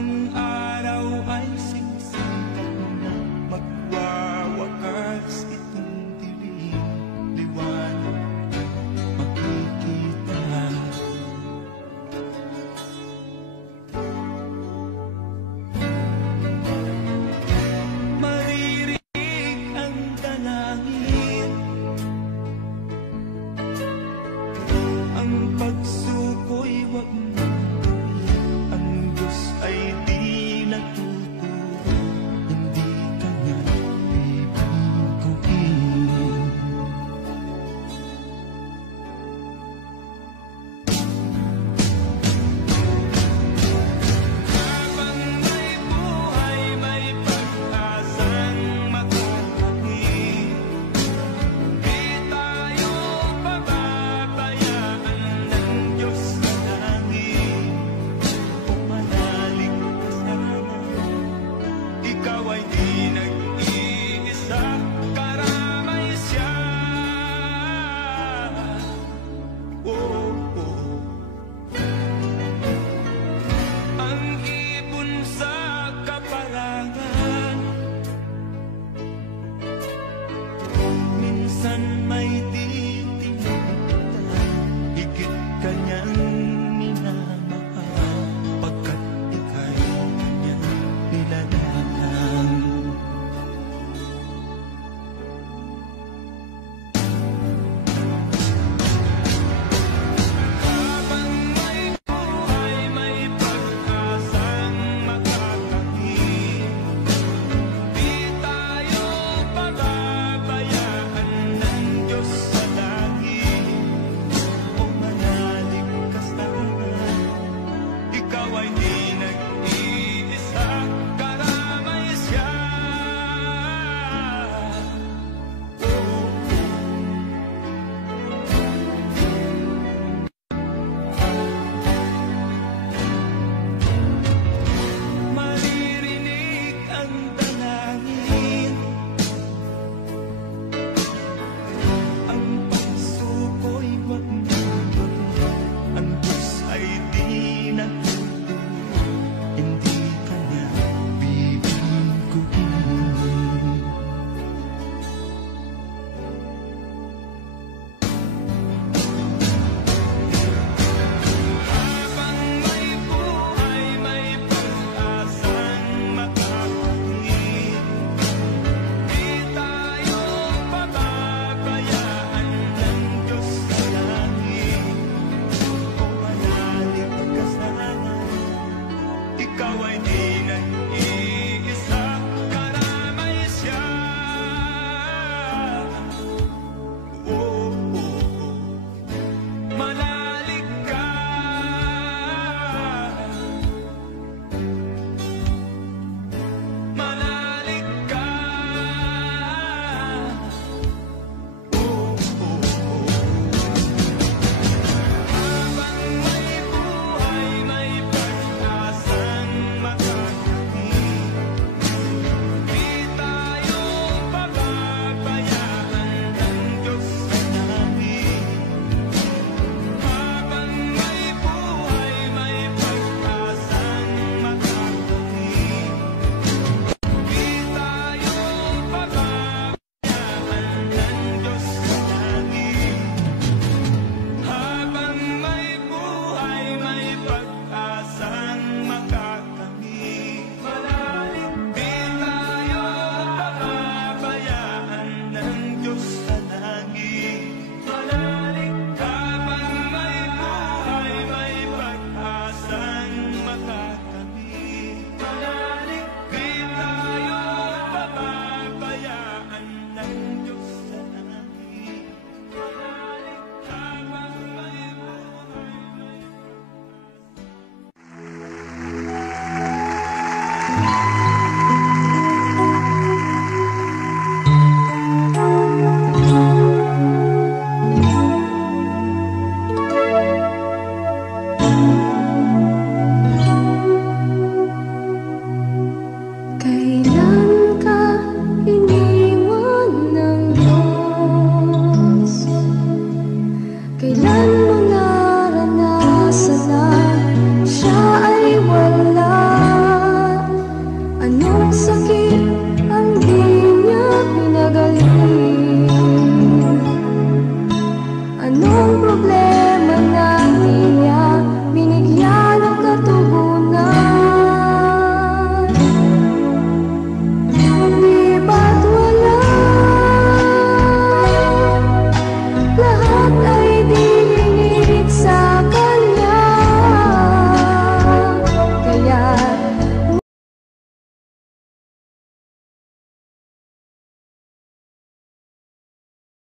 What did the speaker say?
Ang araw ay singsingkan na magwawakas itong dilim, liwanag makikita. Maririnig ang dalangin, ang pagsuko'y wag mong gawin. Ang Diyos ay di natuturo, hindi Kanya bibiguin. Habang may buhay, may pag-asang makakain. Di tayo pababayaan ng Diyos sa langit. Kung manalig ka sana, ikaw ay di nag-iisa, karamay siya. Oh, oh. Ang ibon sa kaparangan, minsan may di tinutupad, higit kanyang minamahal, pagkat ika'y kanyang nilalang. Habang may buhay, may pag-asang makakain. Di tayo pababayaan ng Diyos sa langit. O manalig ka sana, ikaw ay di nag-iisa, karamay siya. Maririnig ang dalangin, ang pagsuko'y wag mong gawin. Ang Diyos ay di natuturo,